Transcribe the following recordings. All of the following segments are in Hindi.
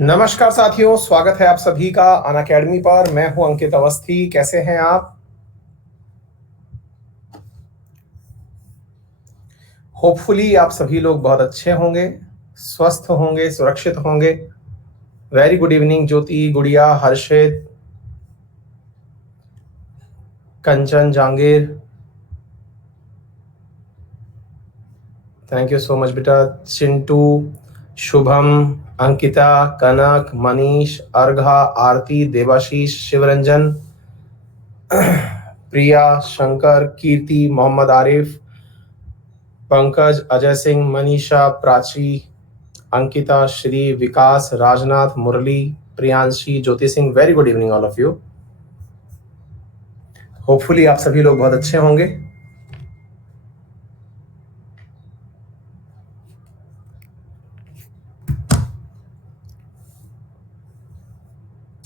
नमस्कार साथियों, स्वागत है आप सभी का अनअकैडमी पर। मैं हूं अंकित अवस्थी। कैसे हैं आप? होपफुली आप सभी लोग बहुत अच्छे होंगे, स्वस्थ होंगे, सुरक्षित होंगे। Very good evening Jyoti, Gudiya, Harshit, Kanchan, Jahangir, thank you so much बेटा। Chintu, Shubham, Ankita, Kanak, Manish, Argha, Aarti, Debashish, Shivranjan, Priya, Shankar, Kirti, Mohammad Arif, Pankaj, Ajay Singh, Manisha, Prachi, Ankita, Shri, Vikas, Rajnath, Murali, Priyanshi, Jyoti Singh. Very good evening all of you. Hopefully आप सभी लोग बहुत अच्छे होंगे।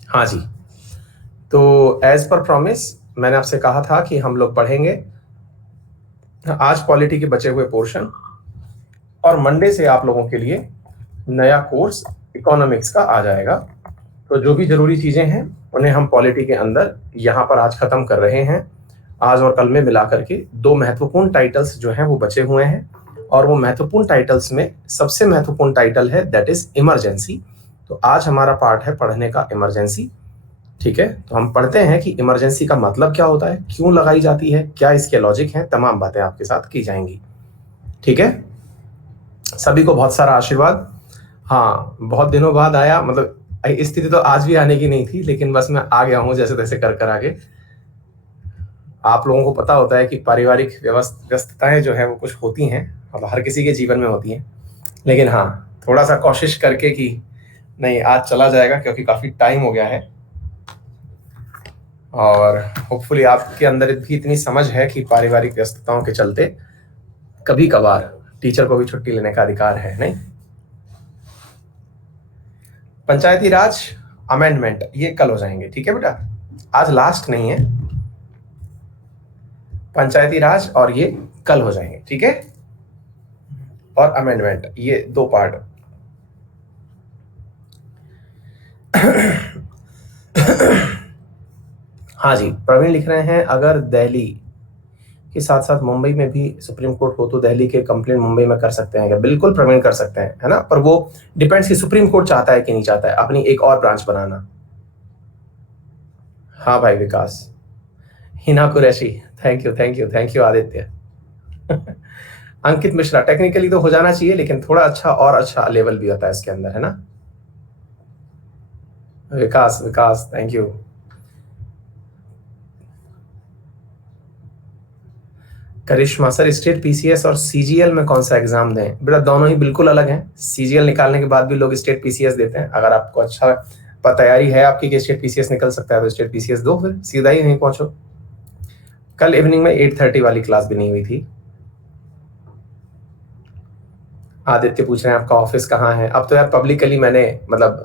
हाँ जी, तो एज पर प्रॉमिस मैंने आपसे कहा था कि हम लोग पढ़ेंगे आज पॉलिटी के बचे हुए पोर्शन, और मंडे से आप लोगों के लिए नया कोर्स इकोनॉमिक्स का आ जाएगा। तो जो भी जरूरी चीजें हैं उन्हें हम पॉलिटी के अंदर यहाँ पर आज खत्म कर रहे हैं। आज और कल में मिलाकर के 2 महत्वपूर्ण टाइटल्स जो हैं वो बचे हुए हैं, और वो महत्वपूर्ण टाइटल्स में सबसे महत्वपूर्ण टाइटल है दैट इज इमरजेंसी। तो आज हमारा पार्ट है पढ़ने का इमरजेंसी। ठीक है, तो हम पढ़ते हैं कि इमरजेंसी का मतलब क्या होता है, क्यों लगाई जाती है, क्या इसके लॉजिक हैं, तमाम बातें आपके साथ की जाएंगी। ठीक है, सभी को बहुत सारा आशीर्वाद। हाँ, बहुत दिनों बाद आया, मतलब स्थिति तो आज भी आने की नहीं थी, लेकिन बस मैं आ गया हूँ जैसे तैसे कर कर आगे। आप लोगों को पता होता है कि पारिवारिक व्यस्तताएं जो है वो कुछ होती हैं, मतलब हर किसी के जीवन में होती हैं, लेकिन हाँ थोड़ा सा कोशिश करके कि नहीं आज चला जाएगा, क्योंकि काफी टाइम हो गया है। और होपफुली आपके अंदर भी इतनी समझ है कि पारिवारिक व्यस्तताओं के चलते कभी कभार टीचर को भी छुट्टी लेने का अधिकार है, नहीं? पंचायती राज अमेंडमेंट ये कल हो जाएंगे, ठीक है बेटा, आज लास्ट नहीं है। पंचायती राज और ये कल हो जाएंगे, ठीक है। और अमेंडमेंट ये 2 पार्ट। हाँ जी, प्रवीण लिख रहे हैं अगर दिल्ली के साथ साथ मुंबई में भी सुप्रीम कोर्ट हो तो दिल्ली के कंप्लेंट मुंबई में कर सकते हैं क्या? बिल्कुल प्रवीण कर सकते हैं, है ना, पर वो डिपेंड्स कि सुप्रीम कोर्ट चाहता है कि नहीं चाहता है अपनी एक और ब्रांच बनाना। हाँ भाई Vikas, Hina Qureshi, thank you thank you thank you Aditya. Ankit Mishra, technically तो हो जाना चाहिए, लेकिन थोड़ा अच्छा और अच्छा लेवल भी होता है इसके अंदर, है ना। Vikas Vikas thank you. Karishma, sir state PCS और सीजीएल में कौन सा एग्जाम दें? बेटा दोनों ही बिल्कुल अलग हैं। सीजीएल निकालने के बाद भी लोग स्टेट पीसीएस देते हैं। अगर आपको अच्छा तैयारी है आपकी कि स्टेट पीसीएस निकल सकता है तो स्टेट पीसीएस दो, फिर सीधा ही नहीं पहुंचो। कल इवनिंग में 8:30 वाली क्लास भी नहीं हुई थी। आदित्य पूछ रहे हैं आपका ऑफिस कहाँ है? अब तो यार पब्लिकली मैंने मतलब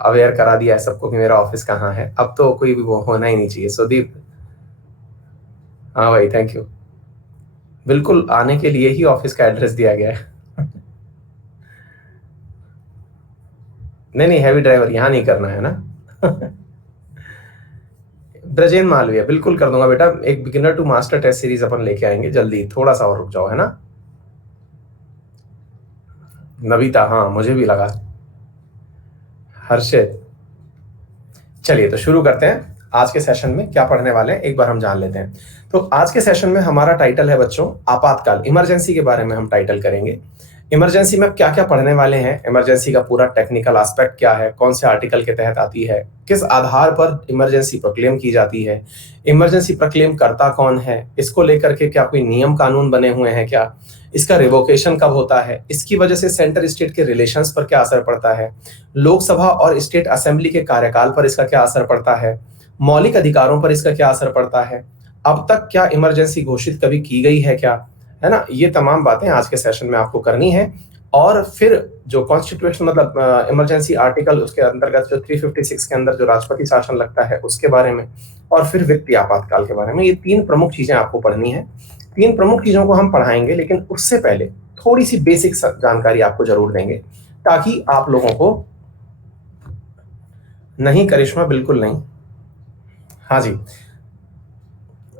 अवेयर करा दिया है सबको कि मेरा ऑफिस कहाँ है, अब तो कोई भी वो होना ही नहीं चाहिए। सुदीप, हाँ भाई थैंक यू। बिल्कुल आने के लिए ही ऑफिस का एड्रेस दिया गया है। नहीं नहीं, हैवी ड्राइवर यहाँ नहीं करना है ना। ब्रजेन मालविया, बिल्कुल कर दूंगा बेटा। एक beginner to master test series अपन लेके आएंगे जल्दी, थोड़ा सा और रुक जाओ, है ना। नविता, हाँ मुझे भी लगा। हर्षित, चलिए तो शुरू करते हैं। आज के सेशन में क्या पढ़ने वाले हैं एक बार हम जान लेते हैं। तो आज के सेशन में हमारा टाइटल है बच्चों आपातकाल, इमरजेंसी के बारे में हम टाइटल करेंगे। इमरजेंसी में क्या क्या पढ़ने वाले हैं, इमरजेंसी का पूरा टेक्निकल एस्पेक्ट क्या है, कौन से आर्टिकल के तहत आती है, किस आधार पर इमरजेंसी प्रोक्लेम की जाती है, इमरजेंसी प्रोक्लेम करता कौन है, इसको लेकर के क्या कोई नियम कानून बने हुए हैं क्या, इसका रिवोकेशन कब होता है, इसकी वजह से सेंटर स्टेट के रिलेशंस पर क्या असर पड़ता है, लोकसभा और स्टेट असेंबली के कार्यकाल पर इसका क्या असर पड़ता है, मौलिक अधिकारों पर इसका क्या असर पड़ता है, अब तक क्या इमरजेंसी घोषित कभी की गई है क्या, है ना। ये तमाम बातें आज के सेशन में आपको करनी है। और फिर जो कॉन्स्टिट्यूशन मतलब इमरजेंसी आर्टिकल उसके अंतर्गत जो 356 के अंदर जो राष्ट्रपति शासन लगता है उसके बारे में, और फिर वित्तीय आपातकाल के बारे में, ये 3 प्रमुख चीजें आपको पढ़नी है। 3 प्रमुख चीजों को हम पढ़ाएंगे, लेकिन उससे पहले थोड़ी सी बेसिक जानकारी आपको जरूर देंगे ताकि आप लोगों को नहीं करिश्मा, बिल्कुल नहीं। हाँ जी,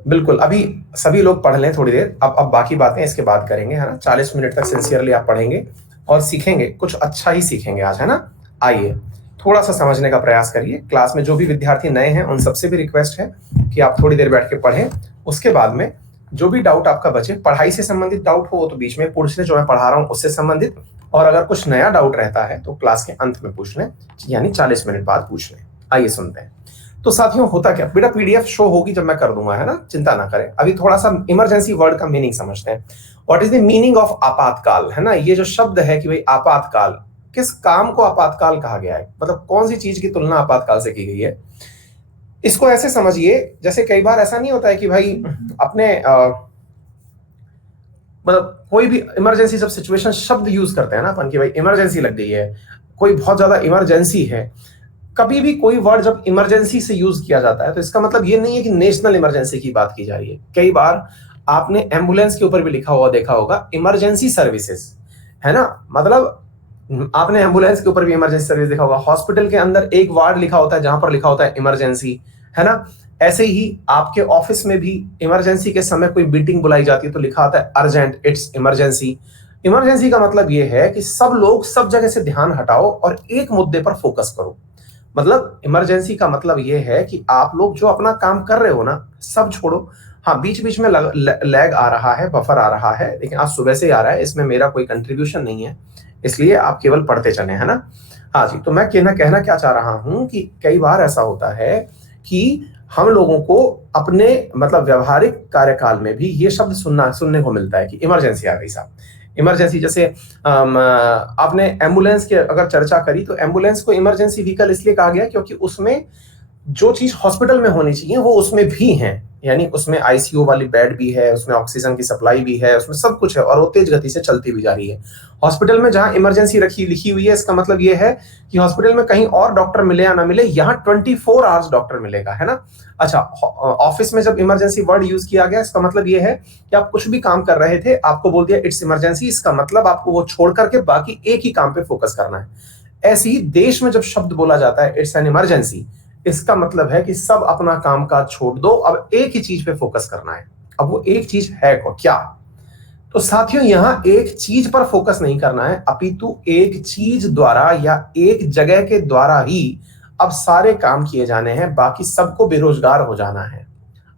बिल्कुल। अभी सभी लोग पढ़ लें थोड़ी देर, अब बाकी बातें इसके बाद करेंगे, है ना। 40 मिनट तक सिंसियरली आप पढ़ेंगे और सीखेंगे, कुछ अच्छा ही सीखेंगे आज, है ना। आइए थोड़ा सा समझने का प्रयास करिए। क्लास में जो भी विद्यार्थी नए हैं उन सबसे भी रिक्वेस्ट है कि आप थोड़ी देर बैठ के पढ़ें। उसके बाद में जो भी डाउट आपका बचे, पढ़ाई से संबंधित डाउट हो तो बीच में पूछ लें, जो मैं पढ़ा रहा हूँ उससे संबंधित, और अगर कुछ नया डाउट रहता है तो क्लास के अंत में पूछ लें, यानी 40 मिनट बाद पूछ लें। आइए सुनते हैं। तो साथियों होता क्या, बेटा पीडीएफ शो होगी जब मैं कर दूंगा, है ना, चिंता ना करें। अभी थोड़ा सा इमरजेंसी वर्ड का मीनिंग समझते हैं। What is the meaning of आपातकाल, है ना। ये जो शब्द है कि भाई आपातकाल, किस काम को आपातकाल कहा गया है, मतलब कौन सी चीज की तुलना आपातकाल से की गई है। इसको ऐसे समझिए, जैसे कई बार ऐसा नहीं होता है कि भाई अपने मतलब कोई भी इमरजेंसी जब सिचुएशन शब्द यूज करते हैं ना अपन की, भाई इमरजेंसी लग गई है, कोई बहुत ज्यादा इमरजेंसी है। कभी भी कोई वर्ड जब इमरजेंसी से यूज किया जाता है तो इसका मतलब ये नहीं है कि नेशनल इमरजेंसी की बात की जा रही है। कई बार आपने एम्बुलेंस के ऊपर भी लिखा हुआ देखा होगा, इमरजेंसी सर्विसेज, है ना। मतलब आपने एम्बुलेंस के ऊपर भी इमरजेंसी सर्विस देखा होगा। हॉस्पिटल के अंदर एक वार्ड लिखा होता है जहां पर लिखा होता है इमरजेंसी, है ना। ऐसे ही आपके ऑफिस में भी इमरजेंसी के समय कोई मीटिंग बुलाई जाती है तो लिखा होता है अर्जेंट, इट्स इमरजेंसी। इमरजेंसी का मतलब यह है कि सब लोग सब जगह से ध्यान हटाओ और एक मुद्दे पर फोकस करो। मतलब इमरजेंसी का मतलब यह है कि आप लोग जो अपना काम कर रहे हो ना, सब छोड़ो। हाँ, बीच बीच में लैग आ रहा है, बफर आ रहा है, लेकिन आज सुबह से आ रहा है, इसमें मेरा कोई कंट्रीब्यूशन नहीं है, इसलिए आप केवल पढ़ते चले, है ना। हाँ जी, तो मैं कहना क्या चाह रहा हूं कि कई बार ऐसा होता है कि हम लोगों को अपने मतलब व्यवहारिक कार्यकाल में भी ये शब्द सुनने को मिलता है कि इमरजेंसी आ गई साहब। इमरजेंसी जैसे आपने एम्बुलेंस की अगर चर्चा करी तो एम्बुलेंस को इमरजेंसी व्हीकल इसलिए कहा गया क्योंकि उसमें जो चीज हॉस्पिटल में होनी चाहिए वो उसमें भी है, यानी उसमें आईसीयू वाली बेड भी है, उसमें ऑक्सीजन की सप्लाई भी है, उसमें सब कुछ है और वो तेज गति से चलती भी जा रही है। हॉस्पिटल में जहां इमरजेंसी लिखी हुई है, इसका मतलब ये है कि हॉस्पिटल में कहीं और डॉक्टर मिले या ना मिले, यहाँ 24 आवर्स डॉक्टर मिलेगा, है ना। अच्छा, ऑफिस में जब इमरजेंसी वर्ड यूज किया गया, इसका मतलब ये है कि आप कुछ भी काम कर रहे थे, आपको बोल दिया इट्स इमरजेंसी, इसका मतलब आपको वो छोड़ करके बाकी एक ही काम पे फोकस करना है। ऐसे ही देश में जब शब्द बोला जाता है इट्स एन इमरजेंसी, इसका मतलब है कि सब अपना काम काज छोड़ दो, अब एक ही चीज पे फोकस करना है। अब वो एक चीज है क्या? तो साथियों यहां एक चीज पर फोकस नहीं करना है, अपितु एक चीज द्वारा या एक जगह के द्वारा ही अब सारे काम किए जाने हैं, बाकी सबको बेरोजगार हो जाना है।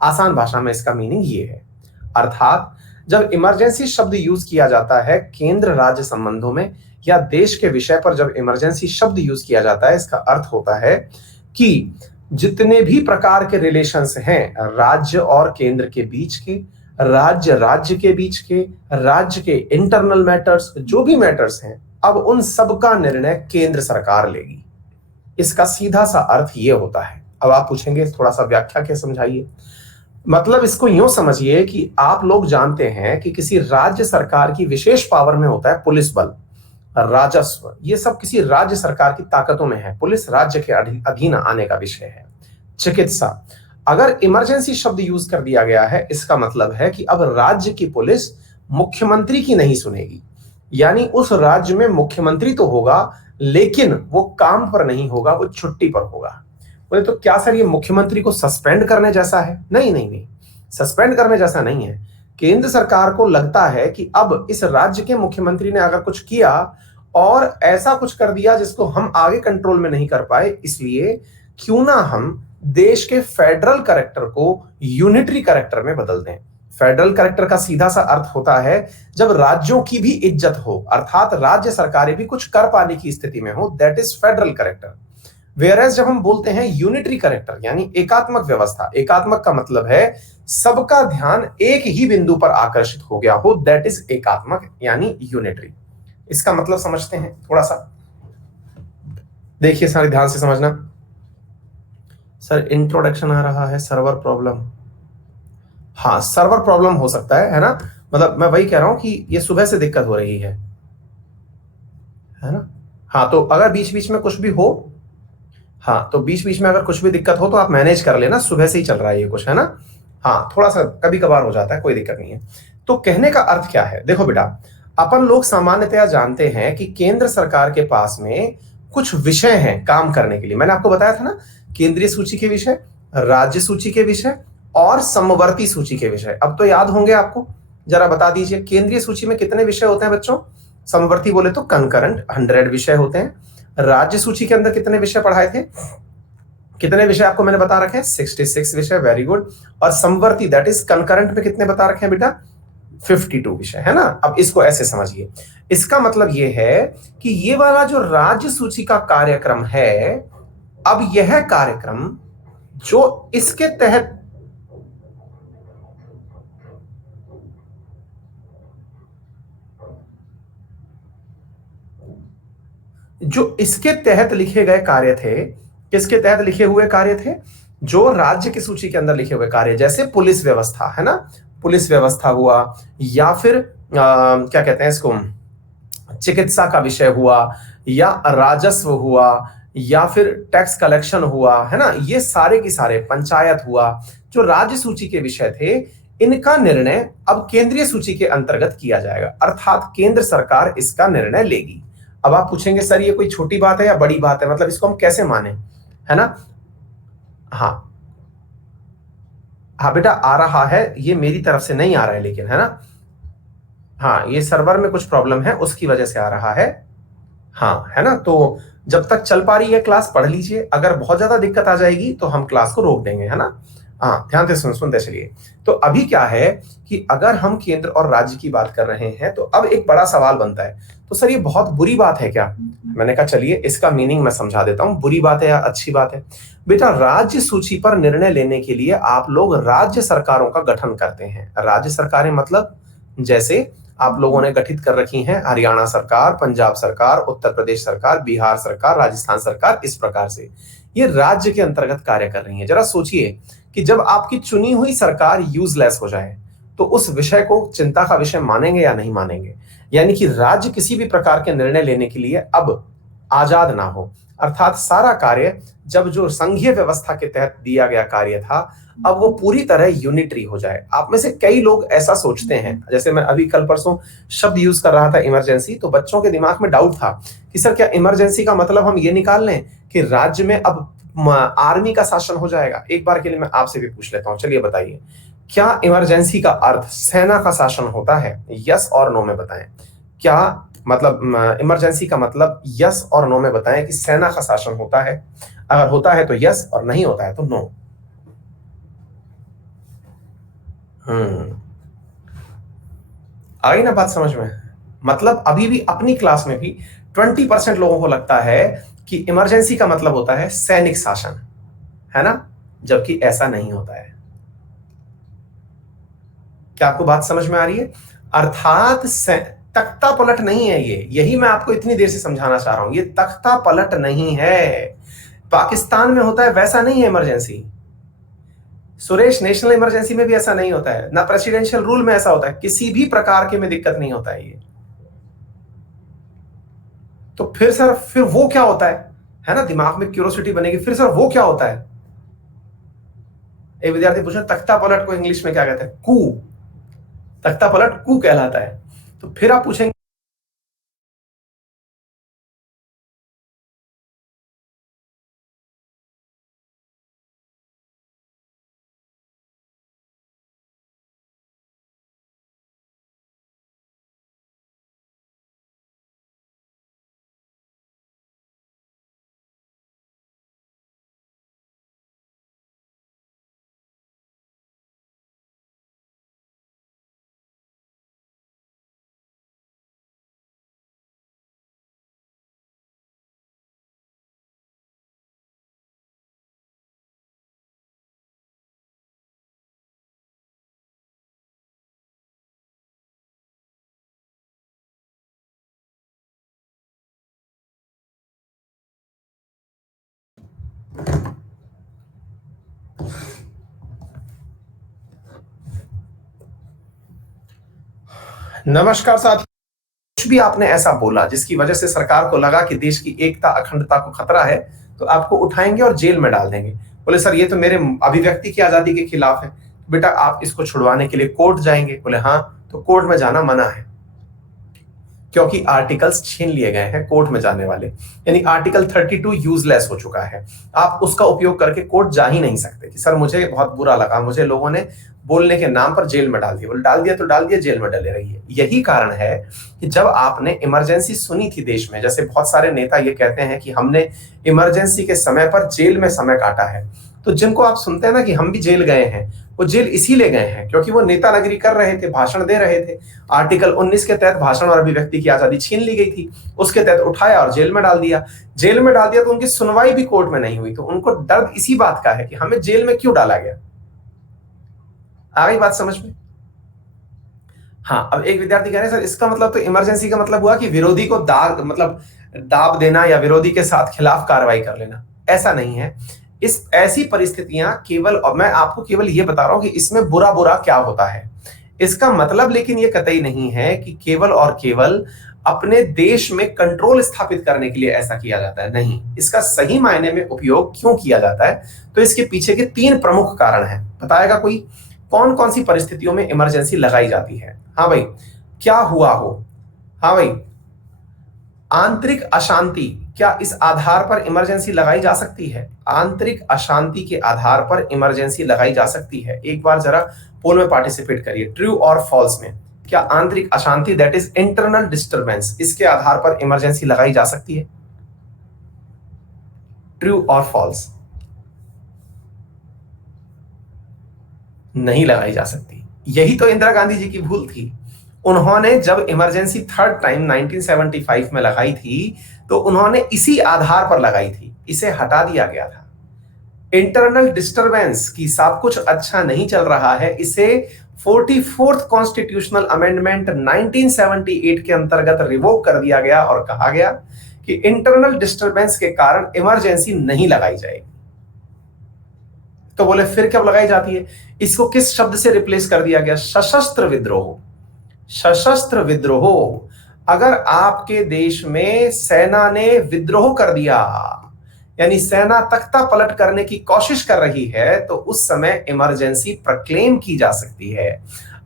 आसान भाषा में इसका मीनिंग ये है। अर्थात जब इमरजेंसी शब्द यूज किया जाता है केंद्र राज्य संबंधों में या देश के विषय पर, जब इमरजेंसी शब्द यूज किया जाता है, इसका अर्थ होता है कि जितने भी प्रकार के रिलेशंस हैं राज्य और केंद्र के बीच के, राज्य के बीच के, राज्य के इंटरनल मैटर्स, जो भी मैटर्स हैं, अब उन सब का निर्णय केंद्र सरकार लेगी। इसका सीधा सा अर्थ ये होता है। अब आप पूछेंगे थोड़ा सा व्याख्या के समझाइए। मतलब इसको यूं समझिए कि आप लोग जानते हैं कि किसी राज्य सरकार की विशेष पावर में होता है पुलिस बल, राजस्व, ये सब किसी राज्य सरकार की ताकतों में है। पुलिस राज्य के अधीन आने का विषय है। चिकित्सा, अगर इमरजेंसी शब्द यूज कर दिया गया है, इसका मतलब है कि अब राज्य की पुलिस मुख्यमंत्री की नहीं सुनेगी, यानी उस राज्य में मुख्यमंत्री तो होगा लेकिन वो काम पर नहीं होगा, वो छुट्टी पर होगा। बोले तो क्या सर ये मुख्यमंत्री को सस्पेंड करने जैसा है? नहीं नहीं नहीं, सस्पेंड करने जैसा नहीं है। केंद्र सरकार को लगता है कि अब इस राज्य के मुख्यमंत्री ने अगर कुछ किया और ऐसा कुछ कर दिया जिसको हम आगे कंट्रोल में नहीं कर पाए, इसलिए क्यों ना हम देश के फेडरल कैरेक्टर को यूनिटरी कैरेक्टर में बदल दें। फेडरल कैरेक्टर का सीधा सा अर्थ होता है जब राज्यों की भी इज्जत हो, अर्थात राज्य सरकारें भी कुछ कर पाने की स्थिति में हो, that is federal character. Whereas जब हम बोलते हैं यूनिटरी कैरेक्टर यानी एकात्मक व्यवस्था, एकात्मक का मतलब है सबका ध्यान एक ही बिंदु पर आकर्षित हो गया हो, दैट इज एकात्मक यानी यूनिटरी। इसका मतलब समझते हैं थोड़ा सा, देखिए सारे ध्यान से समझना। सर इंट्रोडक्शन आ रहा है, सर्वर प्रॉब्लम। हाँ, सर्वर प्रॉब्लम हो सकता है ना। मतलब मैं वही कह रहा हूं कि ये सुबह से दिक्कत हो रही है ना। हाँ, तो अगर बीच बीच में कुछ भी हो, हाँ तो बीच बीच में अगर कुछ भी दिक्कत हो तो आप मैनेज कर लेना, सुबह से ही चल रहा है ये कुछ, है ना। हाँ, थोड़ा सा कभी कभार हो जाता है, कोई दिक्कत नहीं है। तो कहने का अर्थ क्या है, देखो बेटा, अपन लोग सामान्यतया जानते हैं कि केंद्र सरकार के पास में कुछ विषय हैं काम करने के लिए। मैंने आपको बताया था ना, केंद्रीय सूची के विषय, राज्य सूची के विषय और समवर्ती सूची के विषय। अब तो याद होंगे आपको, जरा बता दीजिए केंद्रीय सूची में कितने विषय होते हैं बच्चों? समवर्ती बोले तो कंकरेंट 100 विषय होते हैं। राज्य सूची के अंदर कितने विषय पढ़ाए थे? कितने विषय आपको मैंने बता रखे हैं? 66 विषय, वेरी गुड। और समवर्ती दैट इज कंकरेंट में कितने बता रखे हैं बेटा? 52 विषय, है ना। अब इसको ऐसे समझिए, इसका मतलब ये है कि ये वाला जो राज्य सूची का कार्यक्रम है, अब यह कार्यक्रम जो इसके तहत लिखे गए कार्य थे, किसके तहत लिखे हुए कार्य थे? जो राज्य की सूची के अंदर लिखे हुए कार्य, जैसे पुलिस व्यवस्था, है ना, पुलिस व्यवस्था हुआ, या फिर क्या कहते हैं इसको, चिकित्सा का विषय हुआ, या राजस्व हुआ, या फिर टैक्स कलेक्शन हुआ, है ना, ये सारे के सारे, पंचायत हुआ, जो राज्य सूची के विषय थे, इनका निर्णय अब केंद्रीय सूची के अंतर्गत किया जाएगा, अर्थात केंद्र सरकार इसका निर्णय लेगी। अब आप पूछेंगे सर ये कोई छोटी बात है या बड़ी बात है, मतलब इसको हम कैसे माने, है ना? हाँ हाँ बेटा, आ रहा है, ये मेरी तरफ से नहीं आ रहा है लेकिन, है ना, हाँ ये सर्वर में कुछ प्रॉब्लम है उसकी वजह से आ रहा है, हाँ, है ना। तो जब तक चल पा रही है क्लास पढ़ लीजिए, अगर बहुत ज्यादा दिक्कत आ जाएगी तो हम क्लास को रोक देंगे, है ना। हाँ ध्यान से सुनते चलिए। तो अभी क्या है कि अगर हम केंद्र और राज्य की बात कर रहे हैं तो अब एक बड़ा सवाल बनता है, तो सर ये बहुत बुरी बात है क्या? मैंने कहा चलिए इसका मीनिंग मैं समझा देता हूं, बुरी बात है या अच्छी बात है। बेटा राज्य सूची पर निर्णय लेने के लिए आप लोग राज्य सरकारों का गठन करते हैं। राज्य सरकारें मतलब जैसे आप लोगों ने गठित कर रखी हैं हरियाणा सरकार, पंजाब सरकार, उत्तर प्रदेश सरकार, बिहार सरकार, राजस्थान सरकार, इस प्रकार से ये राज्य के अंतर्गत कार्य कर रही हैं। जरा सोचिए कि जब आपकी चुनी हुई सरकार यूजलेस हो जाए तो उस विषय को चिंता का विषय मानेंगे या नहीं मानेंगे? यानी कि राज्य किसी भी प्रकार के निर्णय लेने के लिए अब आजाद ना हो, अर्थात सारा कार्य जब जो संघीय व्यवस्था के तहत दिया गया कार्य था अब वो पूरी तरह यूनिटरी हो जाए। आप में से कई लोग ऐसा सोचते हैं, जैसे मैं अभी कल परसों शब्द यूज कर रहा था इमरजेंसी, तो बच्चों के दिमाग में डाउट था कि सर क्या इमरजेंसी का मतलब हम ये निकाल लें कि राज्य में अब आर्मी का शासन हो जाएगा? एक बार के लिए मैं आपसे भी पूछ लेता हूं, चलिए बताइए, क्या इमरजेंसी का अर्थ सेना का शासन होता है? यस और नो में बताएं। क्या मतलब इमरजेंसी का मतलब यस और नो में बताएं कि सेना का शासन होता है? अगर होता है तो यस और नहीं होता है तो नो। आई ना बात समझ में? मतलब अभी भी अपनी क्लास में भी 20% लोगों को लगता है कि इमरजेंसी का मतलब होता है सैनिक शासन, है ना, जबकि ऐसा नहीं होता है। क्या आपको बात समझ में आ रही है? अर्थात तख्ता पलट नहीं है ये, यही मैं आपको इतनी देर से समझाना चाह रहा हूं, ये तख्ता पलट नहीं है। पाकिस्तान में होता है वैसा नहीं है इमरजेंसी सुरेश, नेशनल इमरजेंसी में भी ऐसा नहीं होता है, ना प्रेसिडेंशियल रूल में ऐसा होता है, किसी भी प्रकार के में दिक्कत नहीं होता है ये। तो फिर सर फिर वो क्या होता है ना, दिमाग में क्यूरोसिटी बनेगी, फिर सर वो क्या होता है? एक विद्यार्थी पूछा तख्ता पलट को इंग्लिश में क्या कहते हैं? कू। तख्ता पलट कू कहलाता है। तो फिर आप पूछेंगे नमस्कार साथी, कुछ भी आपने ऐसा बोला जिसकी वजह से सरकार को लगा कि देश की एकता अखंडता को खतरा है तो आपको उठाएंगे और जेल में डाल देंगे। बोले सर ये तो मेरे अभिव्यक्ति की आजादी के खिलाफ है। बेटा आप इसको छुड़वाने के लिए कोर्ट जाएंगे? बोले हाँ, तो कोर्ट में जाना मना है। क्योंकि आर्टिकल्स छीन लिए गए हैं कोर्ट में जाने वाले, यानी आर्टिकल 32 यूजलेस हो चुका है। आप उसका उपयोग करके कोर्ट जा ही नहीं सकते कि सर मुझे बहुत बुरा लगा, मुझे लोगों ने बोलने के नाम पर जेल में डाल दिया। बोल डाल दिया तो डाल दिया, जेल में डले रहिए। यही कारण है कि जब आपने इमरजेंसी सुनी थी देश में, जैसे बहुत सारे नेता ये कहते हैं कि हमने इमरजेंसी के समय पर जेल में समय काटा है, तो जिनको आप सुनते हैं ना कि हम भी जेल गए हैं, वो जेल इसीलिए गए हैं क्योंकि वो नेता नगरी कर रहे थे, भाषण दे रहे थे। आर्टिकल 19 के तहत भाषण और अभिव्यक्ति की आजादी छीन ली गई थी, उसके तहत उठाया और जेल में डाल दिया। जेल में डाल दिया तो उनकी सुनवाई भी कोर्ट में नहीं हुई, तो उनको दर्द इसी बात का है कि हमें जेल में क्यों डाला गया। आ गई बात समझ में? हाँ, अब एक विद्यार्थी कह रहे हैं सर इसका मतलब तो इमरजेंसी का मतलब हुआ कि विरोधी को दाब देना या विरोधी के साथ खिलाफ कार्रवाई कर लेना। ऐसा नहीं है। इस ऐसी परिस्थितियां केवल, और मैं आपको केवल ये बता रहा हूं कि इसमें बुरा बुरा क्या होता है। इसका मतलब लेकिन ये कतई नहीं है कि केवल और केवल अपने देश में कंट्रोल स्थापित करने के लिए ऐसा किया जाता है। नहीं, इसका सही मायने में उपयोग क्यों किया जाता है, तो इसके पीछे के 3 प्रमुख कारण हैं। बताएगा कोई कौन कौन सी परिस्थितियों में इमरजेंसी लगाई जाती है? हाँ भाई, क्या हुआ हो? हाँ भाई, आंतरिक अशांति, क्या इस आधार पर इमरजेंसी लगाई जा सकती है? आंतरिक अशांति के आधार पर इमरजेंसी लगाई जा सकती है। एक बार जरा पोल में पार्टिसिपेट करिए, ट्रू और फॉल्स में। क्या आंतरिक अशांति, दैट इज इंटरनल डिस्टर्बेंस, इसके आधार पर इमरजेंसी लगाई जा सकती है? ट्रू और फॉल्स? नहीं लगाई जा सकती। यही तो इंदिरा गांधी जी की भूल थी। उन्होंने जब इमरजेंसी थर्ड टाइम 1975 में लगाई थी तो उन्होंने इसी आधार पर लगाई थी, इसे हटा दिया गया था। इंटरनल डिस्टरबेंस की सब कुछ अच्छा नहीं चल रहा है, इसे 44th कॉन्स्टिट्यूशनल अमेंडमेंट 1978 के अंतर्गत रिवोक कर दिया गया और कहा गया कि इंटरनल डिस्टरबेंस के कारण इमरजेंसी नहीं लगाई जाएगी। तो बोले फिर कब लगाई जाती है? इसको किस शब्द से रिप्लेस कर दिया गया? सशस्त्र विद्रोह। सशस्त्र विद्रोह। अगर आपके देश में सेना ने विद्रोह कर दिया, यानी सेना तख्ता पलट करने की कोशिश कर रही है, तो उस समय इमरजेंसी प्रोक्लेम की जा सकती है।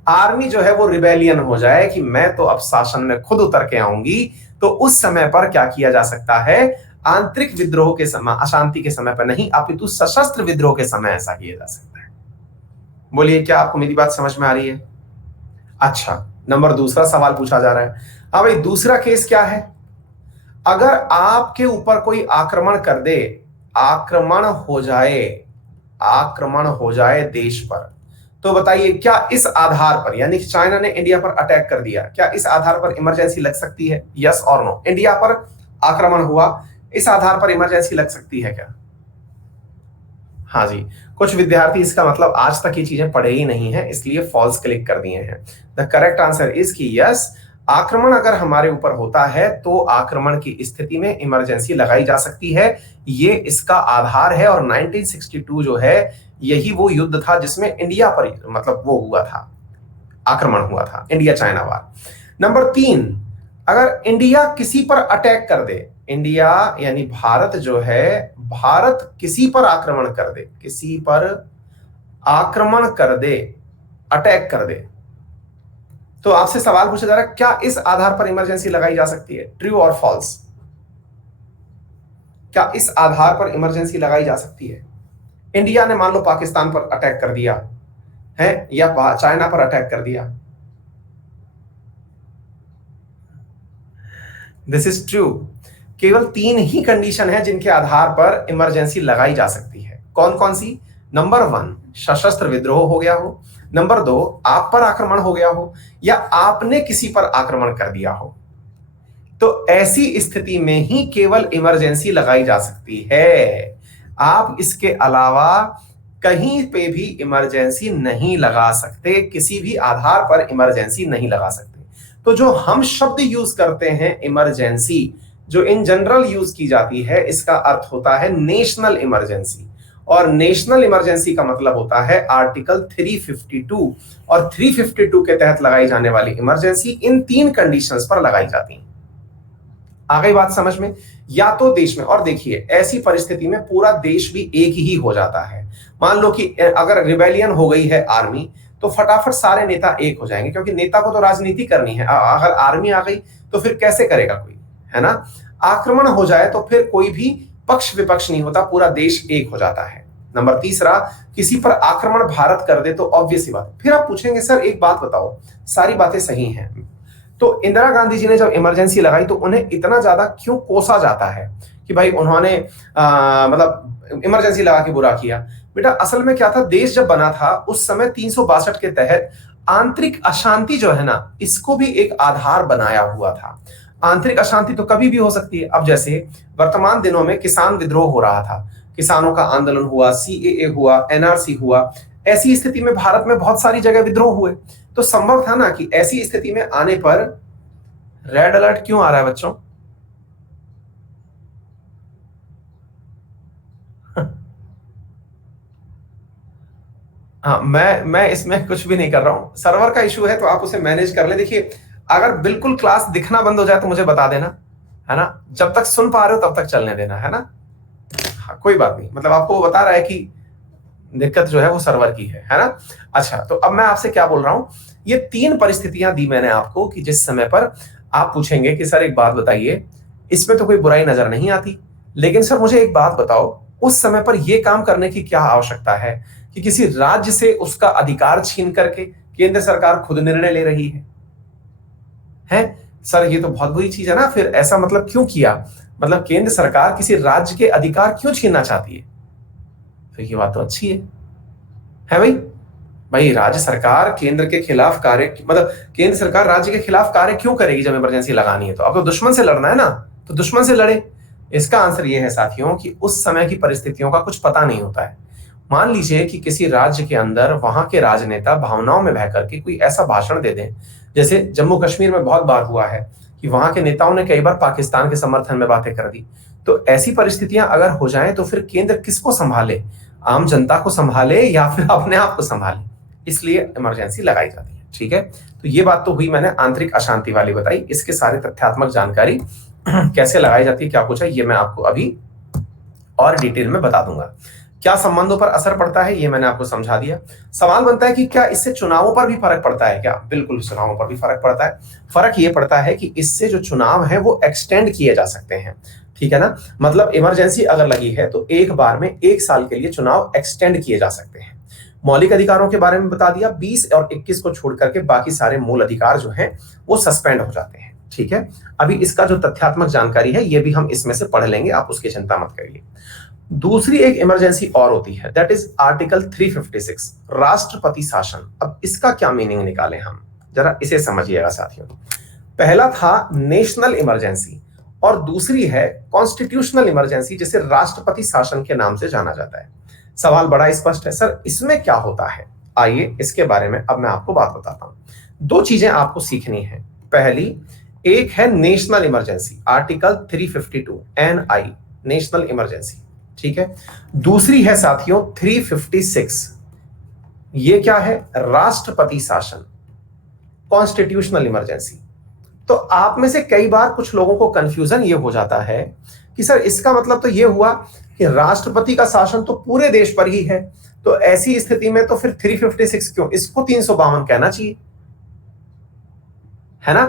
आर्मी जो है वो रिबेलियन हो जाए कि मैं तो अब शासन में खुद उतर के आऊंगी, तो उस समय पर क्या किया जा सकता है? आंतरिक विद्रोह के समय, अशांति के समय पर नहीं, अपितु सशस्त्र विद्रोह के समय ऐसा किया जा सकता है। बोलिए, क्या आपको मेरी बात समझ में आ रही है? अच्छा, नंबर दूसरा सवाल पूछा जा रहा है। हाँ भाई, दूसरा केस क्या है? अगर आपके ऊपर कोई आक्रमण कर दे, आक्रमण हो जाए देश पर, तो बताइए क्या इस आधार पर, यानी चाइना ने इंडिया पर अटैक कर दिया, क्या इस आधार पर इमरजेंसी लग सकती है? यस और नो? इंडिया पर आक्रमण हुआ, इस आधार पर इमरजेंसी लग सकती है क्या? हाँ जी, कुछ विद्यार्थी इसका मतलब आज तक ये चीजें पढ़े ही नहीं है, इसलिए फॉल्स क्लिक कर दिए हैं। द करेक्ट आंसर इज कि यस, आक्रमण अगर हमारे ऊपर होता है तो आक्रमण की स्थिति में इमरजेंसी लगाई जा सकती है। ये इसका आधार है, और 1962 जो है यही वो युद्ध था जिसमें इंडिया पर मतलब वो हुआ था, आक्रमण हुआ था, इंडिया चाइना वार। नंबर 3, अगर इंडिया किसी पर अटैक कर दे, इंडिया यानी भारत जो है, भारत किसी पर आक्रमण कर दे, किसी पर आक्रमण कर दे, अटैक कर दे, तो आपसे सवाल पूछा जा रहा है क्या इस आधार पर इमरजेंसी लगाई जा सकती है? ट्रू और फॉल्स? क्या इस आधार पर इमरजेंसी लगाई जा सकती है? इंडिया ने मान लो पाकिस्तान पर अटैक कर दिया है या चाइना पर अटैक कर दिया। This is true. केवल 3 ही कंडीशन है जिनके आधार पर इमरजेंसी लगाई जा सकती है। कौन कौन सी? नंबर 1, सशस्त्र विद्रोह हो गया हो। नंबर 2, आप पर आक्रमण हो गया हो, या आपने किसी पर आक्रमण कर दिया हो। तो ऐसी स्थिति में ही केवल इमरजेंसी लगाई जा सकती है। आप इसके अलावा कहीं पे भी इमरजेंसी नहीं लगा सकते, किसी भी आधार पर इमरजेंसी नहीं लगा सकते। तो जो हम शब्द यूज करते हैं इमरजेंसी, जो इन जनरल यूज की जाती है, इसका अर्थ होता है नेशनल इमरजेंसी। और नेशनल इमरजेंसी का मतलब होता है आर्टिकल 352, और 352 के तहत लगाई जाने वाली इमरजेंसी इन 3 कंडीशंस पर लगाई जाती है। आ गई बात समझ में? या तो देश में, और देखिए ऐसी परिस्थिति में पूरा देश भी एक ही हो जाता है। मान लो कि अगर रिबेलियन हो गई है आर्मी, तो फटाफट सारे नेता एक हो जाएंगे, क्योंकि नेता को तो राजनीति करनी है। अगर आर्मी आ गई तो फिर कैसे करेगा कोई, है ना। आक्रमण हो जाए तो फिर कोई भी पक्ष विपक्ष नहीं होता, पूरा देश एक हो जाता है। नंबर तीसरा, किसी पर आक्रमण भारत कर दे तो ऑब्वियस ही बात। फिर आप पूछेंगे सर एक बात बताओ, सारी बातें सही हैं, तो इंदिरा गांधी जी ने जब इमरजेंसी लगाई तो उन्हें इतना ज्यादा क्यों कोसा जाता है कि भाई उन्होंने मतलब इमरजेंसी लगा के बुरा किया? बेटा असल में क्या था, देश जब बना था उस समय 362 के तहत आंतरिक अशांति जो है ना, इसको भी एक आधार बनाया हुआ था। आंतरिक अशांति तो कभी भी हो सकती है। अब जैसे वर्तमान दिनों में किसान विद्रोह हो रहा था, किसानों का आंदोलन हुआ, सीएए हुआ, एनआरसी हुआ, ऐसी स्थिति में भारत में बहुत सारी जगह विद्रोह हुए, तो संभव था ना कि ऐसी स्थिति में आने पर रेड अलर्ट क्यों आ रहा है बच्चों? हाँ, मैं इसमें कुछ भी नहीं कर रहा हूं, सर्वर का इशू है तो आप उसे मैनेज कर ले। देखिए अगर बिल्कुल क्लास दिखना बंद हो जाए तो मुझे बता देना, है ना। जब तक सुन पा रहे हो तब तक चलने देना, है ना। हाँ, कोई बात नहीं, मतलब आपको वो बता रहा है कि दिक्कत जो है वो सर्वर की है ना। अच्छा, तो अब मैं आपसे क्या बोल रहा हूं, ये 3 परिस्थितियां दी मैंने आपको कि जिस समय पर आप पूछेंगे कि सर एक बात बताइए, इसमें तो कोई बुराई नजर नहीं आती, लेकिन सर मुझे एक बात बताओ, उस समय पर यह काम करने की क्या आवश्यकता है कि किसी राज्य से उसका अधिकार छीन करके केंद्र सरकार खुद निर्णय ले रही है? सर ये तो बहुत बुरी चीज है ना। फिर ऐसा मतलब क्यों किया, मतलब केंद्र सरकार किसी राज्य के अधिकार क्यों छीनना चाहती है? तो ये बात तो अच्छी है भाई। भाई राज्य सरकार केंद्र के खिलाफ कार्य, मतलब केंद्र सरकार राज्य के खिलाफ कार्य क्यों करेगी जब इमरजेंसी लगानी है? तो अब तो दुश्मन से लड़ना है ना, तो दुश्मन से लड़े। इसका आंसर ये है साथियों कि उस समय की परिस्थितियों का कुछ पता नहीं होता है। मान लीजिए कि किसी राज्य के अंदर वहां के राजनेता भावनाओं में बह करके कोई ऐसा भाषण दे दें, जैसे जम्मू कश्मीर में बहुत बार हुआ है कि वहां के नेताओं ने कई बार पाकिस्तान के समर्थन में बातें कर दी। तो ऐसी परिस्थितियां अगर हो जाएं तो फिर केंद्र किसको संभाले, आम जनता को संभाले या फिर अपने आप को संभाले? इसलिए इमरजेंसी लगाई जाती है, ठीक है। तो ये बात तो हुई मैंने आंतरिक अशांति वाली बताई। इसके सारे तथ्यात्मक जानकारी कैसे लगाई जाती है, क्या कुछ है, ये मैं आपको अभी और डिटेल में बता दूंगा। क्या संबंधों पर असर पड़ता है ये मैंने आपको समझा दिया। सवाल बनता है कि क्या इससे चुनावों पर भी फर्क पड़ता है क्या? बिल्कुल चुनावों पर भी फर्क पड़ता है। फर्क ये पड़ता है कि इससे जो चुनाव है वो एक्सटेंड किए जा सकते हैं, ठीक है ना। मतलब इमरजेंसी अगर लगी है तो एक बार में 1 साल के लिए चुनाव एक्सटेंड किए जा सकते हैं। मौलिक अधिकारों के बारे में बता दिया, 20 और 21 को छोड़ करके बाकी सारे मूल अधिकार जो हैं वो सस्पेंड हो जाते हैं, ठीक है। अभी इसका जो तथ्यात्मक जानकारी है ये भी हम इसमें से पढ़ लेंगे, आप उसकी चिंता मत करिए। दूसरी एक इमरजेंसी और होती है, दैट इज आर्टिकल 356, राष्ट्रपति शासन। अब इसका क्या मीनिंग निकालें हम, जरा इसे समझिएगा साथियों। पहला था नेशनल इमरजेंसी और दूसरी है कॉन्स्टिट्यूशनल इमरजेंसी, जिसे राष्ट्रपति शासन के नाम से जाना जाता है। सवाल बड़ा स्पष्ट है, सर इसमें क्या होता है? आइए इसके बारे में अब मैं आपको बात बताता हूं। 2 चीजें आपको सीखनी है। पहली एक है national emergency, article 352 NI, national emergency, ठीक है। दूसरी है साथियों 356, ये क्या है? राष्ट्रपति शासन, कॉन्स्टिट्यूशनल इमरजेंसी। तो आप में से कई बार कुछ लोगों को कंफ्यूजन ये हो जाता है कि सर इसका मतलब तो ये हुआ कि राष्ट्रपति का शासन तो पूरे देश पर ही है, तो ऐसी स्थिति में तो फिर 356 क्यों, इसको 352 कहना चाहिए, है ना।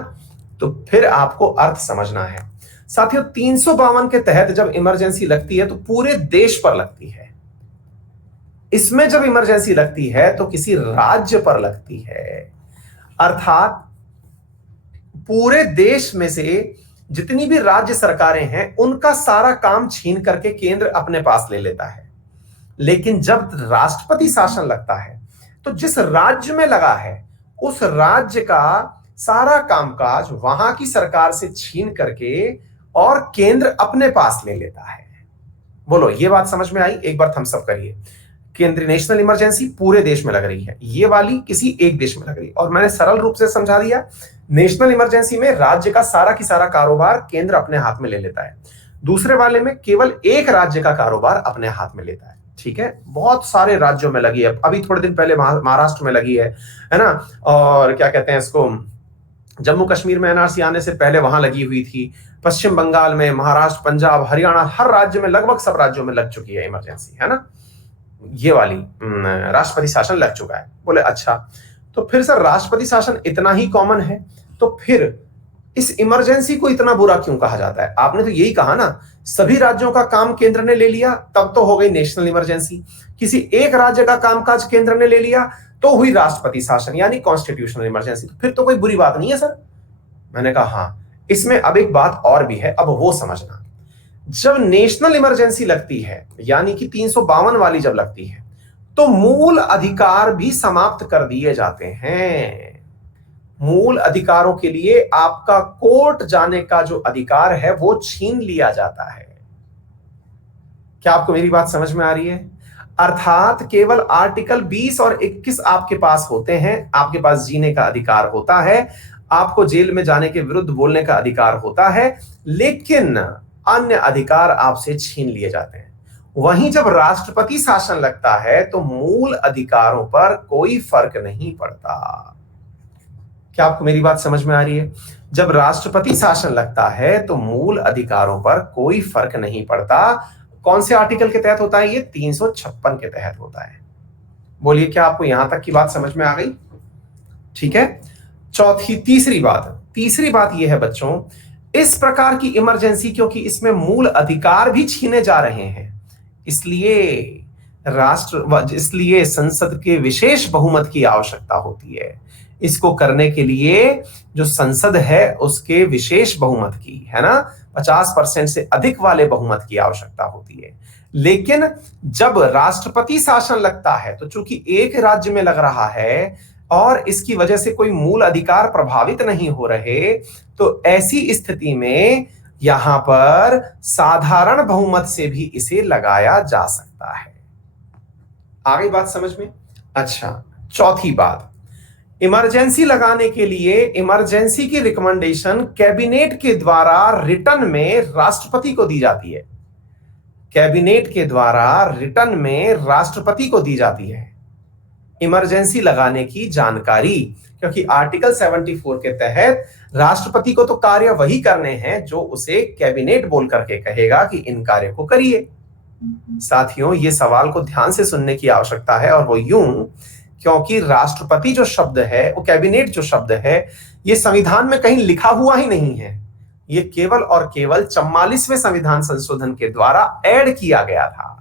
तो फिर आपको अर्थ समझना है साथियों। 352 के तहत जब इमरजेंसी लगती है तो पूरे देश पर लगती है। इसमें जब इमरजेंसी लगती है तो किसी राज्य पर लगती है, अर्थात पूरे देश में से जितनी भी राज्य सरकारें हैं उनका सारा काम छीन करके केंद्र अपने पास ले लेता है। लेकिन जब राष्ट्रपति शासन लगता है तो जिस राज्य में लगा है उस राज्य का सारा कामकाज वहां की सरकार से छीन करके और केंद्र अपने पास ले लेता है। बोलो ये बात समझ में आई? एक बार थम्स अप करिए। केंद्रीय नेशनल इमरजेंसी पूरे देश में लग रही है, ये वाली किसी एक देश में लग रही है, और मैंने सरल रूप से समझा दिया। नेशनल इमरजेंसी में राज्य का सारा की सारा कारोबार केंद्र अपने हाथ में ले लेता है, दूसरे वाले में केवल एक राज्य का कारोबार अपने हाथ में लेता है, ठीक है। बहुत सारे राज्यों में लगी है, अभी थोड़े दिन पहले महाराष्ट्र में लगी है ना, और क्या कहते हैं इसको, जम्मू कश्मीर में एनआरसी आने से पहले वहां लगी हुई थी, पश्चिम बंगाल में, महाराष्ट्र, पंजाब, हरियाणा, हर राज्य में, लगभग सब राज्यों में लग चुकी है इमरजेंसी, है ना। ये वाली राष्ट्रपति शासन लग चुका है। बोले अच्छा, तो फिर सर राष्ट्रपति शासन इतना ही कॉमन है, तो फिर इस इमरजेंसी को इतना बुरा क्यों कहा जाता है? आपने तो यही कहा ना, सभी राज्यों का काम केंद्र ने ले लिया तब तो हो गई नेशनल इमरजेंसी, किसी एक राज्य का कामकाज केंद्र ने ले लिया तो हुई राष्ट्रपति शासन यानी कॉन्स्टिट्यूशनल इमरजेंसी। फिर तो कोई बुरी बात नहीं है सर। मैंने कहा हाँ, इसमें अब एक बात और भी है, अब वो समझना। जब नेशनल इमरजेंसी लगती है यानी कि 352 वाली जब लगती है तो मूल अधिकार भी समाप्त कर दिए जाते हैं। मूल अधिकारों के लिए आपका कोर्ट जाने का जो अधिकार है वो छीन लिया जाता है। क्या आपको मेरी बात समझ में आ रही है? अर्थात केवल आर्टिकल 20 और 21 आपके पास होते हैं, आपके पास जीने का अधिकार होता है, आपको जेल में जाने के विरुद्ध बोलने का अधिकार होता है, लेकिन अन्य अधिकार आपसे छीन लिए जाते हैं। वहीं जब राष्ट्रपति शासन लगता है तो मूल अधिकारों पर कोई फर्क नहीं पड़ता। क्या आपको मेरी बात समझ में आ रही है? जब राष्ट्रपति शासन लगता है तो मूल अधिकारों पर कोई फर्क नहीं पड़ता। कौन से आर्टिकल के तहत होता है ये? 356 के तहत होता है। बोलिए, क्या आपको यहां तक की बात समझ में आ गई? ठीक है। तीसरी बात यह है बच्चों, इस प्रकार की इमरजेंसी क्योंकि इसमें मूल अधिकार भी छीने जा रहे हैं, इसलिए संसद के विशेष बहुमत की आवश्यकता होती है। इसको करने के लिए जो संसद है उसके विशेष बहुमत की, है ना, 50% से अधिक वाले बहुमत की आवश्यकता होती है। लेकिन जब राष्ट्रपति शासन लगता है तो चूंकि एक राज्य में लग रहा है और इसकी वजह से कोई मूल अधिकार प्रभावित नहीं हो रहे, तो ऐसी स्थिति में यहां पर साधारण बहुमत से भी इसे लगाया जा सकता है। आ गई बात समझ में? अच्छा, चौथी बात, इमरजेंसी लगाने के लिए इमरजेंसी की रिकमेंडेशन कैबिनेट के द्वारा रिटर्न में राष्ट्रपति को दी जाती है। कैबिनेट के द्वारा रिटर्न में राष्ट्रपति को दी जाती है इमरजेंसी लगाने की जानकारी, क्योंकि आर्टिकल 74 के तहत राष्ट्रपति को तो कार्य वही करने हैं जो उसे कैबिनेट बोल करके कहेगा कि इन कार्य को करिए। साथियों, ये सवाल को ध्यान से सुनने की आवश्यकता है, और वो यूं क्योंकि राष्ट्रपति जो शब्द है, वो कैबिनेट जो शब्द है, ये संविधान में कहीं लिखा हुआ ही नहीं है। ये केवल और केवल 44वें संविधान संशोधन के द्वारा ऐड किया गया था।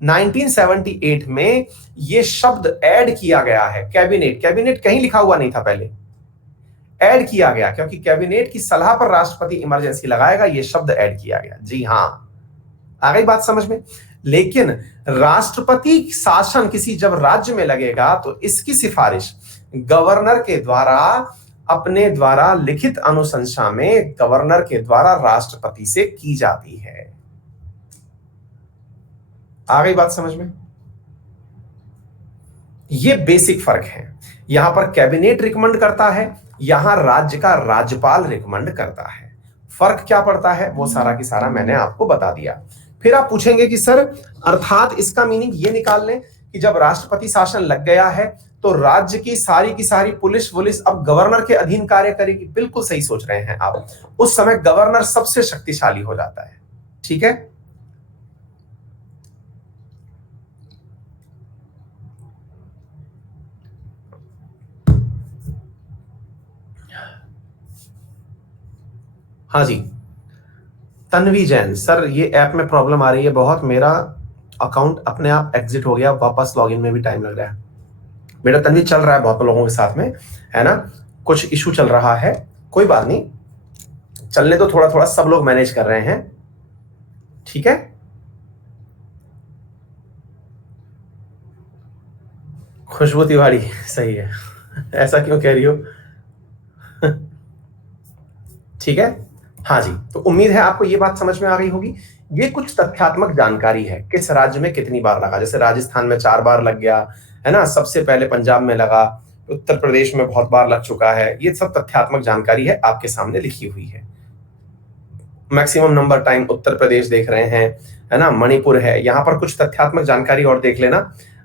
1978 में ये शब्द ऐड किया गया है। कैबिनेट कहीं लिखा हुआ नहीं था, पहले ऐड किया गया, क्योंकि कैबिनेट की सलाह पर राष्ट्रपति इमरजेंसी लगाएगा, ये शब्द ऐड किया गया। जी हां, आ गई बात समझ में? लेकिन राष्ट्रपति शासन किसी जब राज्य में लगेगा तो इसकी सिफारिश गवर्नर के द्वारा, अपने द्वारा लिखित अनुशंसा में गवर्नर के द्वारा राष्ट्रपति से की जाती है। आ गई बात समझ में? ये बेसिक फर्क है। यहां पर कैबिनेट रिकमेंड करता है, यहां राज्य का राज्यपाल रिकमेंड करता है। फर्क क्या पड़ता है वो सारा की सारा मैंने आपको बता दिया। फिर आप पूछेंगे कि सर, अर्थात इसका मीनिंग ये निकाल लें कि जब राष्ट्रपति शासन लग गया है तो राज्य की सारी पुलिस अब गवर्नर के अधीन कार्य करेगी। बिल्कुल सही सोच रहे हैं आप। उस समय गवर्नर सबसे शक्तिशाली हो जाता है। ठीक है, हाँ जी। तन्वी जैन, सर ये ऐप में प्रॉब्लम आ रही है बहुत, मेरा अकाउंट अपने आप एग्जिट हो गया, वापस लॉगिन में भी टाइम लग रहा है। बेटा तन्वी, चल रहा है बहुत लोगों के साथ में, है ना, कुछ इशू चल रहा है, कोई बात नहीं, चलने तो थोड़ा थोड़ा, सब लोग मैनेज कर रहे हैं। ठीक है, खुशबू तिवारी, सही है। ऐसा क्यों कह रही हो? ठीक है, हाँ जी। तो उम्मीद है आपको ये बात समझ में आ गई होगी। ये कुछ तथ्यात्मक जानकारी है, किस राज्य में कितनी बार लगा। जैसे राजस्थान में 4 बार लग गया, है ना, सबसे पहले पंजाब में लगा, उत्तर प्रदेश में बहुत बार लग चुका है। ये सब तथ्यात्मक जानकारी है, आपके सामने लिखी हुई है। Maximum number time Uttar Pradesh देख रहे हैं, है ना, मणिपुर है। यहाँ पर कुछ तथ्यात्मक जानकारी और देख लेना।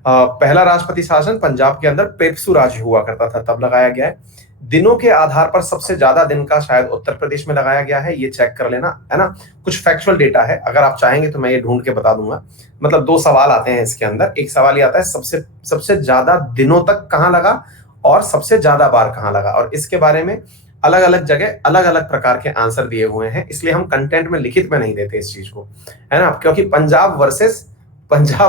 पहला राष्ट्रपति शासन पंजाब के अंदर पेप्सू राज्य हुआ करता था, तब लगाया गया है। दिनों के आधार पर सबसे ज्यादा दिन का शायद उत्तर प्रदेश में लगाया गया है, ये चेक कर लेना, है ना। कुछ फैक्चुअल डेटा है, अगर आप चाहेंगे तो मैं ये ढूंढ के बता दूंगा। मतलब 2 सवाल आते हैं इसके अंदर। एक सवाल ये आता है सबसे सबसे ज्यादा दिनों तक कहां लगा और सबसे ज्यादा बार कहां लगा, और इसके बारे में अलग अलग जगह अलग अलग प्रकार के आंसर दिए हुए हैं, इसलिए हम कंटेंट में लिखित में नहीं देते इस चीज को, है ना। क्योंकि पंजाब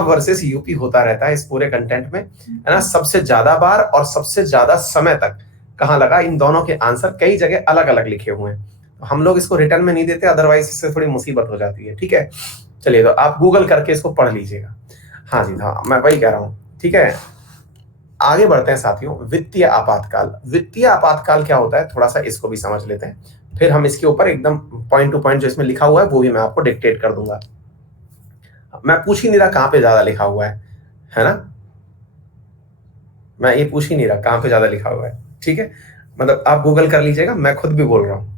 वर्सेस यूपी होता रहता है इस पूरे कंटेंट में, है ना। सबसे ज्यादा बार और सबसे ज्यादा समय तक कहां लगा, इन दोनों के आंसर कई जगह अलग अलग लिखे हुए हैं। तो हम लोग इसको रिटर्न में नहीं देते, अदरवाइज इससे थोड़ी मुसीबत हो जाती है, ठीक है। चलिए, तो आप गूगल करके इसको पढ़ लीजिएगा। हाँ जी, हाँ, मैं वही कह रहा हूं, ठीक है। आगे बढ़ते हैं साथियों। वित्तीय आपातकाल। वित्तीय आपातकाल क्या होता है, थोड़ा सा इसको भी समझ लेते हैं, फिर हम इसके ऊपर एकदम पॉइंट टू पॉइंट जो इसमें लिखा हुआ है वो भी मैं आपको डिक्टेट कर दूंगा। मैं पूछ ही नहीं रहा कहां पे ज्यादा लिखा हुआ है ना। मैं ये पूछ ही नहीं रहा कहां पे ज्यादा लिखा हुआ है, ठीक है। मतलब आप गूगल कर लीजिएगा, मैं खुद भी बोल रहा हूं,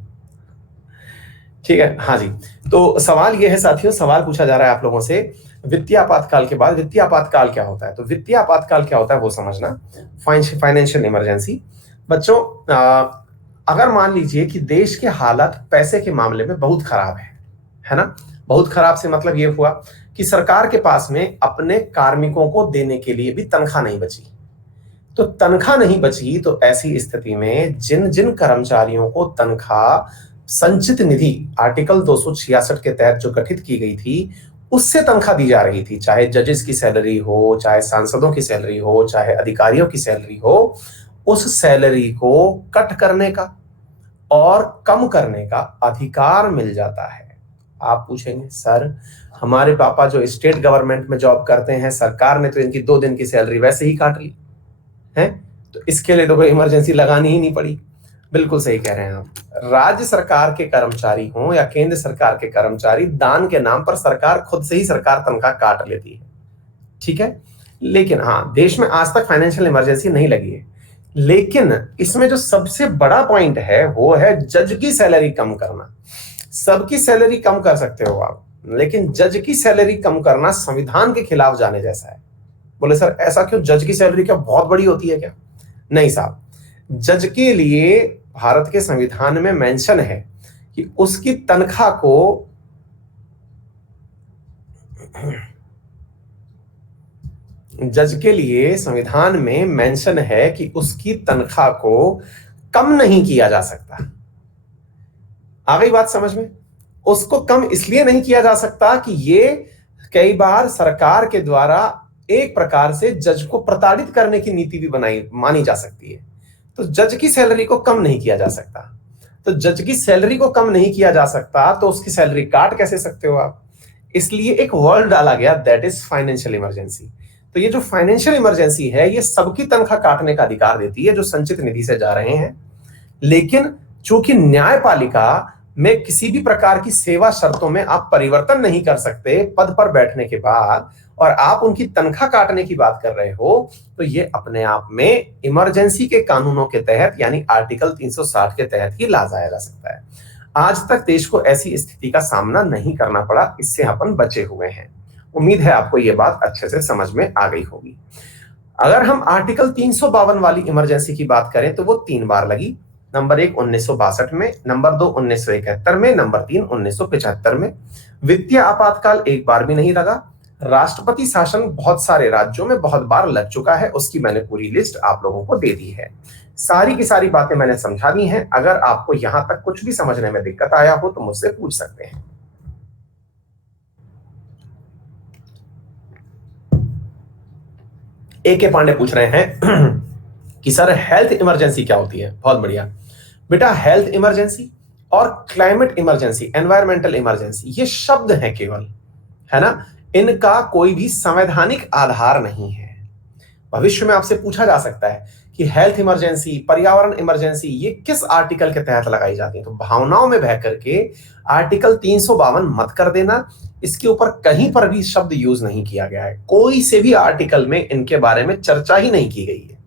ठीक है। हाँ जी, तो सवाल ये है साथियों, सवाल पूछा जा रहा है आप लोगों से, वित्तीय आपातकाल के बाद वित्तीय आपातकाल क्या होता है। तो वित्तीय आपातकाल क्या होता है वो समझना। Financial emergency. बच्चों, अगर मान लीजिए कि देश के हालात पैसे के मामले में बहुत खराब है ना। बहुत खराब से मतलब ये हुआ कि सरकार के पास में अपने कार्मिकों को देने के लिए भी तनख्वाह नहीं बची। तो तनख्वाह नहीं बची तो ऐसी स्थिति में जिन जिन कर्मचारियों को तनख्वाह संचित निधि आर्टिकल 266 के तहत जो गठित की गई थी उससे तनख्वाह दी जा रही थी, चाहे जजेस की सैलरी हो, चाहे सांसदों की सैलरी हो, चाहे अधिकारियों की सैलरी हो, उस सैलरी को कट करने का और कम करने का अधिकार मिल जाता है। आप पूछेंगे सर, हमारे पापा जो स्टेट गवर्नमेंट में जॉब करते हैं, सरकार ने तो इनकी 2 दिन की सैलरी वैसे ही काट ली है, तो इसके लिए तो कोई इमरजेंसी लगानी ही नहीं पड़ी। बिल्कुल सही कह रहे हैं आप। राज्य सरकार के कर्मचारी हों या केंद्र सरकार के कर्मचारी, दान के नाम पर सरकार खुद से ही सरकार तनख्वाह काट लेती है, ठीक है। लेकिन हाँ, देश में आज तक फाइनेंशियल इमरजेंसी नहीं लगी है। लेकिन इसमें जो सबसे बड़ा पॉइंट है वो है जज की सैलरी कम करना। सबकी सैलरी कम कर सकते हो आप, लेकिन जज की सैलरी कम करना संविधान के खिलाफ जाने जैसा है। बोले सर ऐसा क्यों, जज की सैलरी क्या बहुत बड़ी होती है क्या? नहीं साहब, जज के लिए भारत के संविधान में मेंशन है कि उसकी तनख्वाह को जज के लिए संविधान में मेंशन है कि उसकी तनख्वाह को कम नहीं किया जा सकता। आ गई बात समझ में? उसको कम इसलिए नहीं किया जा सकता कि ये कई बार सरकार के द्वारा एक प्रकार से जज को प्रताड़ित करने की नीति भी मानी जा सकती है। तो जज की सैलरी को कम नहीं किया जा सकता। तो जज की सैलरी को कम नहीं किया जा सकता तो उसकी सैलरी काट कैसे सकते हो आप? इसलिए एक वर्ड डाला गया, दैट इज फाइनेंशियल इमरजेंसी। तो ये जो फाइनेंशियल इमरजेंसी है ये सबकी तनख्वाह काटने का अधिकार देती है जो संचित निधि से जा रहे हैं। लेकिन चूंकि न्यायपालिका में किसी भी प्रकार की सेवा शर्तों में आप परिवर्तन नहीं कर सकते पद पर बैठने के बाद, और आप उनकी तनख्वाह काटने की बात कर रहे हो, तो ये अपने आप में इमरजेंसी के कानूनों के तहत यानी आर्टिकल 360 के तहत ही लाया जा सकता है। आज तक देश को ऐसी स्थिति का सामना नहीं करना पड़ा, इससे अपन बचे हुए हैं। उम्मीद है आपको ये बात अच्छे से समझ में आ गई होगी। अगर हम आर्टिकल 352 वाली इमरजेंसी की बात करें तो वो 3 बार लगी। नंबर 1 1962 में, नंबर 2 1971 में, नंबर 3 1975 में। वित्तीय आपातकाल एक बार भी नहीं लगा। राष्ट्रपति शासन बहुत सारे राज्यों में बहुत बार लग चुका है, उसकी मैंने पूरी लिस्ट आप लोगों को दे दी है। सारी की सारी बातें मैंने समझा दी हैं। अगर आपको यहां तक कुछ भी समझने में दिक्कत आया हो तो मुझसे पूछ सकते हैं। A.K. पांडे पूछ रहे हैं कि सर हेल्थ इमरजेंसी क्या होती है? बहुत बढ़िया बेटा, हेल्थ इमरजेंसी और क्लाइमेट इमरजेंसी, एनवायरमेंटल इमरजेंसी, ये शब्द हैं केवल, है ना। इनका कोई भी संवैधानिक आधार नहीं है। भविष्य में आपसे पूछा जा सकता है कि हेल्थ इमरजेंसी, पर्यावरण इमरजेंसी ये किस आर्टिकल के तहत लगाई जाती है, तो भावनाओं में बह करके आर्टिकल 352 मत कर देना। इसके ऊपर कहीं पर भी शब्द यूज नहीं किया गया है, कोई से भी आर्टिकल में इनके बारे में चर्चा ही नहीं की गई है।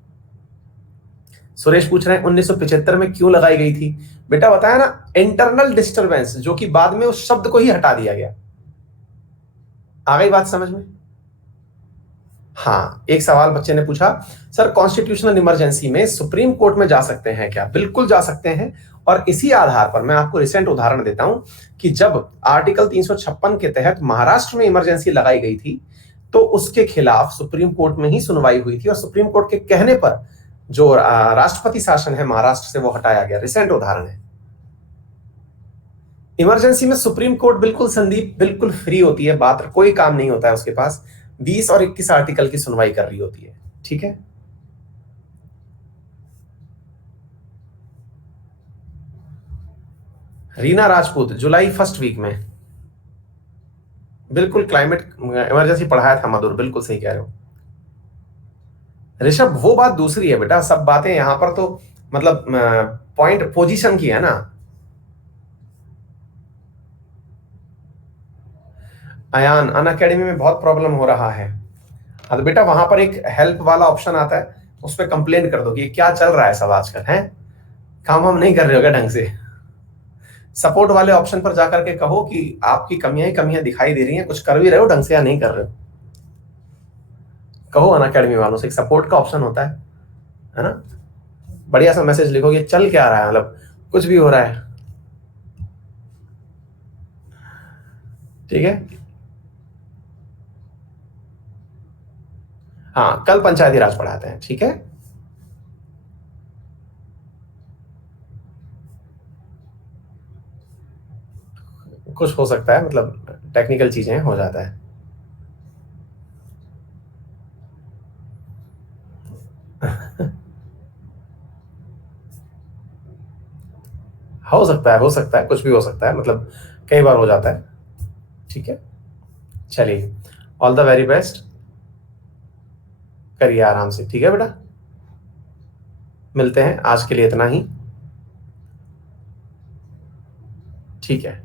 सुरेश पूछ रहे हैं 1975 में क्यों लगाई गई थी? बेटा बताया ना, इंटरनल डिस्टरबेंस, जो कि बाद में उस शब्द को ही हटा दिया गया। आ गई बात समझ में? हाँ, एक सवाल बच्चे ने पूछा, सर कॉन्स्टिट्यूशनल इमरजेंसी में सुप्रीम कोर्ट में जा सकते हैं क्या? बिल्कुल जा सकते हैं। और इसी आधार पर मैं आपको रिसेंट उदाहरण देता हूं कि जब आर्टिकल 356 के तहत महाराष्ट्र में इमरजेंसी लगाई गई थी, तो उसके खिलाफ सुप्रीम कोर्ट में ही सुनवाई हुई थी और सुप्रीम कोर्ट के कहने पर जो राष्ट्रपति शासन है महाराष्ट्र से वो हटाया गया। रिसेंट उदाहरण है। इमरजेंसी में सुप्रीम कोर्ट बिल्कुल संदीप बिल्कुल फ्री होती है, बात कोई काम नहीं होता है उसके पास। 20 और 21 आर्टिकल की सुनवाई कर रही होती है। ठीक है, रीना राजपूत जुलाई फर्स्ट वीक में। बिल्कुल क्लाइमेट इमरजेंसी पढ़ाया था मधुर, बिल्कुल सही कह रहे हो ऋषभ। वो बात दूसरी है बेटा, सब बातें यहां पर तो मतलब पॉइंट पोजीशन की है ना। अयान, अन अकेडमी में बहुत प्रॉब्लम हो रहा है। हाँ तो बेटा वहां पर एक हेल्प वाला ऑप्शन आता है, उस पर कंप्लेन कर दो कि क्या चल रहा है सब आजकल है, काम हम नहीं कर रहे हो क्या ढंग से। सपोर्ट वाले ऑप्शन पर जाकर के कहो कि आपकी कमियां ही कमियां दिखाई दे रही हैं, कुछ कर भी रहे हो ढंग से या नहीं कर रहे हो। कहो अन अकेडमी वालों से, एक सपोर्ट का ऑप्शन होता है ना। बढ़िया सा मैसेज लिखो, ये चल क्या रहा है, मतलब कुछ भी हो रहा है। ठीक है, हाँ कल पंचायती राज पढ़ाते हैं। ठीक है, कुछ हो सकता है, मतलब टेक्निकल चीजें हो जाता है। हो सकता है, हो सकता है, कुछ भी हो सकता है, मतलब कई बार हो जाता है। ठीक है, चलिए, ऑल द वेरी बेस्ट, करिए आराम से। ठीक है बेटा, मिलते हैं, आज के लिए इतना ही। ठीक है।